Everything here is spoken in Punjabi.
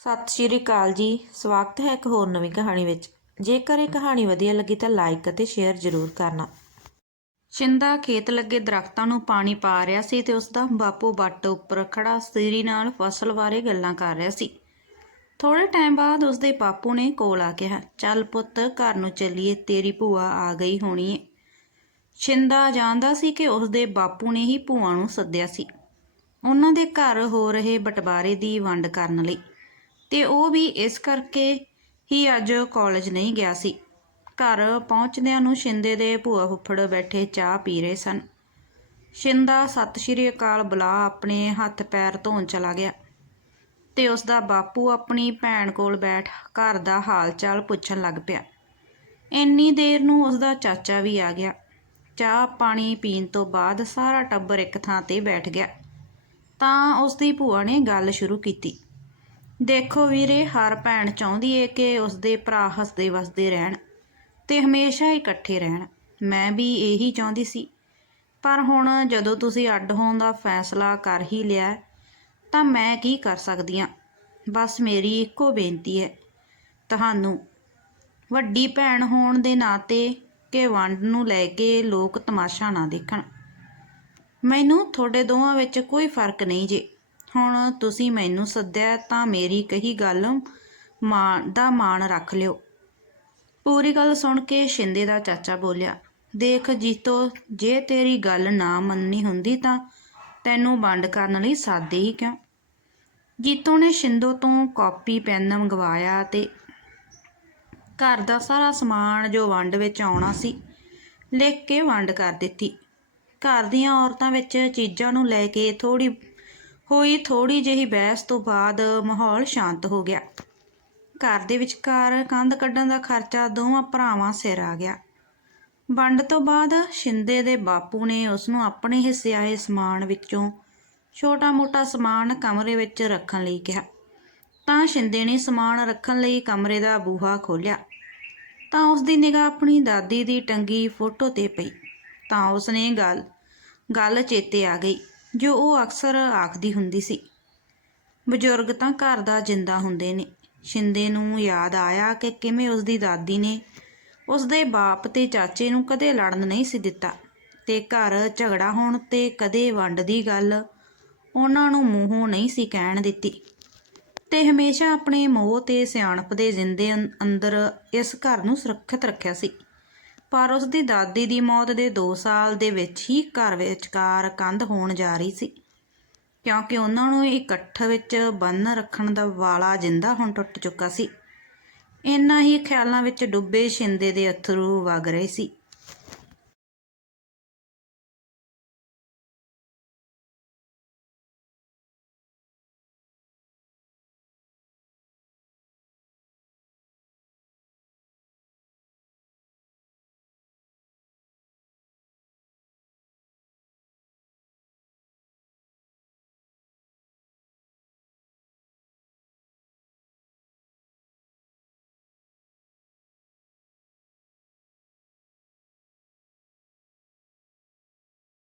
ਸਤਿ ਸ਼੍ਰੀ ਅਕਾਲ ਜੀ। ਸਵਾਗਤ ਹੈ ਇੱਕ ਹੋਰ ਨਵੀਂ ਕਹਾਣੀ ਵਿੱਚ। ਜੇਕਰ ਇਹ ਕਹਾਣੀ ਵਧੀਆ ਲੱਗੀ ਤਾਂ ਲਾਈਕ ਅਤੇ ਸ਼ੇਅਰ ਜ਼ਰੂਰ ਕਰਨਾ। ਸ਼ਿੰਦਾ ਖੇਤ ਲੱਗੇ ਦਰਖਤਾਂ ਨੂੰ ਪਾਣੀ ਪਾ ਰਿਹਾ ਸੀ ਤੇ ਉਸ ਦਾ ਬਾਪੂ ਬੱਟ ਉੱਪਰ ਖੜਾ ਸਤਰੀ ਨਾਲ ਫਸਲ ਬਾਰੇ ਗੱਲਾਂ ਕਰ ਰਿਹਾ ਸੀ। ਥੋੜੇ ਟਾਈਮ ਬਾਅਦ ਉਸ ਦੇ ਬਾਪੂ ਨੇ ਕੋਲ ਆ ਕਿਹਾ, ਚੱਲ ਪੁੱਤ, ਘਰ ਨੂੰ ਚੱਲੀਏ, ਤੇਰੀ ਭੂਆ ਆ ਗਈ ਹੋਣੀ ਏ। ਸ਼ਿੰਦਾ ਜਾਣਦਾ ਸੀ ਕਿ ਉਸ ਦੇ ਬਾਪੂ ਨੇ ਹੀ ਭੂਆ ਨੂੰ ਸੱਦਿਆ ਸੀ। ਉਹਨਾਂ ਦੇ ਘਰ ਹੋ ਰਹੇ ਬਟਵਾਰੇ ਦੀ ਵੰਡ ਕਰਨ ਲਈ। ਤੇ ਉਹ ਵੀ ਇਸ ਕਰਕੇ ਹੀ ਅੱਜ ਕਾਲਜ ਨਹੀਂ ਗਿਆ ਸੀ। ਘਰ ਪਹੁੰਚਦਿਆਂ ਨੂੰ ਸ਼ਿੰਦੇ ਦੇ ਭੂਆ ਫੁੱਫੜ ਬੈਠੇ ਚਾਹ ਪੀ ਰਹੇ ਸਨ। ਸ਼ਿੰਦਾ ਸਤਿ ਸ਼੍ਰੀ ਅਕਾਲ ਬੁਲਾ ਆਪਣੇ ਹੱਥ ਪੈਰ ਧੋਣ ਚਲਾ ਗਿਆ ਤੇ ਉਸ ਦਾ ਬਾਪੂ ਆਪਣੀ ਭੈਣ ਕੋਲ ਬੈਠ ਘਰ ਦਾ ਹਾਲ ਚਾਲ ਪੁੱਛਣ ਲੱਗ ਪਿਆ। ਇੰਨੀ ਦੇਰ ਨੂੰ ਉਸ ਦਾ ਚਾਚਾ ਵੀ ਆ ਗਿਆ। ਚਾਹ ਪਾਣੀ ਪੀਣ ਤੋਂ ਬਾਅਦ ਸਾਰਾ ਟੱਬਰ ਇੱਕ ਥਾਂ ਤੇ ਬੈਠ ਗਿਆ। ਤਾਂ ਉਸ ਦੀ ਭੂਆ ਨੇ ਗੱਲ ਸ਼ੁਰੂ ਕੀਤੀ। ਦੇਖੋ ਵੀਰੇ, ਹਰ ਭੈਣ ਚਾਹੁੰਦੀ ਏ ਕਿ ਉਸਦੇ ਭਰਾ ਹੱਸਦੇ ਵਸਦੇ ਰਹਿਣ ਤੇ ਹਮੇਸ਼ਾ ਇਕੱਠੇ ਰਹਿਣ। ਮੈਂ ਵੀ ਇਹੀ ਚਾਹੁੰਦੀ ਸੀ। ਪਰ ਹੁਣ ਜਦੋਂ ਤੁਸੀਂ ਅੱਡ ਹੋਣ ਦਾ ਫੈਸਲਾ ਕਰ ਹੀ ਲਿਆ, ਤਾਂ ਮੈਂ ਕੀ ਕਰ ਸਕਦੀ ਹਾਂ ਬਸ ਮੇਰੀ ਇੱਕੋ ਬੇਨਤੀ ਹੈ ਤੁਹਾਨੂੰ ਵੱਡੀ ਭੈਣ ਹੋਣ ਦੇ ਨਾਤੇ ਕਿ ਵੰਡ ਨੂੰ ਲੈ ਕੇ ਲੋਕ ਤਮਾਸ਼ਾ ਨਾ ਦੇਖਣ। ਮੈਨੂੰ ਤੁਹਾਡੇ ਦੋਵਾਂ ਵਿੱਚ ਕੋਈ ਫ਼ਰਕ ਨਹੀਂ ਜੇ। ਹੁਣ ਤੁਸੀਂ ਮੈਨੂੰ ਸੱਦਿਆ ਤਾਂ ਮੇਰੀ ਕਹੀ ਗੱਲ ਮਾਣ ਦਾ ਮਾਣ ਰੱਖ ਲਿਓ। ਪੂਰੀ ਗੱਲ ਸੁਣ ਕੇ ਸ਼ਿੰਦੇ ਦਾ ਚਾਚਾ ਬੋਲਿਆ, ਦੇਖ ਜੀਤੋ, ਜੇ ਤੇਰੀ ਗੱਲ ਨਾ ਮੰਨਣੀ ਹੁੰਦੀ ਤਾਂ ਤੈਨੂੰ ਵੰਡ ਕਰਨ ਲਈ ਸਾਦੇ ਹੀ ਕਿਉਂ? ਜੀਤੋ ਨੇ ਸ਼ਿੰਦੋ ਤੋਂ ਕਾਪੀ, ਪੈਨ ਮੰਗਵਾਇਆ ਤੇ ਘਰ ਦਾ ਸਾਰਾ ਸਮਾਨ ਜੋ ਵੰਡ ਵਿੱਚ ਆਉਣਾ ਸੀ, ਲਿਖ ਕੇ ਵੰਡ ਕਰ ਦਿੱਤੀ। ਘਰ ਦੀਆਂ ਔਰਤਾਂ ਵਿੱਚ ਚੀਜ਼ਾਂ ਨੂੰ ਲੈ ਕੇ ਥੋੜੀ ਹੋਈ ਥੋੜੀ ਜਿਹੀ ਬਹਿਸ ਤੋਂ ਬਾਅਦ ਮਾਹੌਲ ਸ਼ਾਂਤ ਹੋ ਗਿਆ। ਘਰ ਦੇ ਵਿਚਕਾਰ ਕੰਧ ਕੱਢਣ ਦਾ ਖਰਚਾ ਦੋਵਾਂ ਭਰਾਵਾਂ ਸਿਰ ਆ ਗਿਆ। ਵੰਡ ਤੋਂ ਬਾਅਦ ਸ਼ਿੰਦੇ ਦੇ ਬਾਪੂ ਨੇ ਉਸ ਨੂੰ ਆਪਣੇ ਹਿੱਸੇ ਆਏ ਸਮਾਨ ਵਿੱਚੋਂ ਛੋਟਾ-ਮੋਟਾ ਸਮਾਨ ਕਮਰੇ ਵਿੱਚ ਰੱਖਣ ਲਈ ਕਿਹਾ। ਤਾਂ ਸ਼ਿੰਦੇ ਨੇ ਸਮਾਨ ਰੱਖਣ ਲਈ ਕਮਰੇ ਦਾ ਬੂਹਾ ਖੋਲ੍ਹਿਆ। ਤਾਂ ਉਸ ਦੀ ਨਿਗਾਹ ਆਪਣੀ ਦਾਦੀ ਦੀ ਟੰਗੀ ਫੋਟੋ ਤੇ ਪਈ। ਤਾਂ ਉਸ ਨੇ ਗੱਲ ਗੱਲ ਚੇਤੇ ਆ ਗਈ। ਜੋ ਉਹ ਅਕਸਰ ਆਖਦੀ ਹੁੰਦੀ ਸੀ। ਬਜ਼ੁਰਗ ਤਾਂ ਘਰ ਦਾ ਜਿੰਦਾ ਹੁੰਦੇ ਨੇ। ਸ਼ਿੰਦੇ ਨੂੰ ਯਾਦ ਆਇਆ ਕਿ ਕਿਵੇਂ ਉਸ ਦੀ ਦਾਦੀ ਨੇ ਉਸ ਦੇ ਬਾਪ ਤੇ ਚਾਚੇ ਨੂੰ ਕਦੇ ਲੜਨ ਨਹੀਂ ਸੀ ਦਿੱਤਾ ਤੇ ਘਰ ਝਗੜਾ ਹੋਣ ਤੇ ਕਦੇ ਵੰਡ ਦੀ ਗੱਲ ਉਹਨਾਂ ਨੂੰ ਮੂੰਹੋਂ ਨਹੀਂ ਸੀ ਕਹਿਣ ਦਿੱਤੀ। ਤੇ ਹਮੇਸ਼ਾ ਆਪਣੇ ਮੋਹ ਤੇ ਸਿਆਣਪ ਦੇ ਜਿੰਦੇ ਅੰ- ਅੰਦਰ ਇਸ ਘਰ ਨੂੰ ਸੁਰੱਖਿਅਤ ਰੱਖਿਆ ਸੀ। ਪਰ ਉਸ ਦੀ ਦਾਦੀ ਦੀ ਮੌਤ ਦੇ 2 ਸਾਲ ਦੇ ਵਿੱਚ ਹੀ ਘਰ ਵਿਚਕਾਰ ਕੰਧ ਹੋਣ ਜਾ ਰਹੀ ਸੀ। ਕਿਉਂਕਿ ਉਹਨਾਂ ਨੂੰ ਇਕੱਠ ਵਿੱਚ ਬੰਨ ਰੱਖਣ ਦਾ ਵਾਲਾ ਜਿੰਦਾ ਹੁਣ ਟੁੱਟ ਚੁੱਕਾ ਸੀ। ਇੰਨਾ ਹੀ ਖਿਆਲਾਂ ਵਿੱਚ ਡੁੱਬੇ ਸ਼ਿੰਦੇ ਦੇ ਅਥਰੂ ਵਗ ਰਹੇ ਸੀ।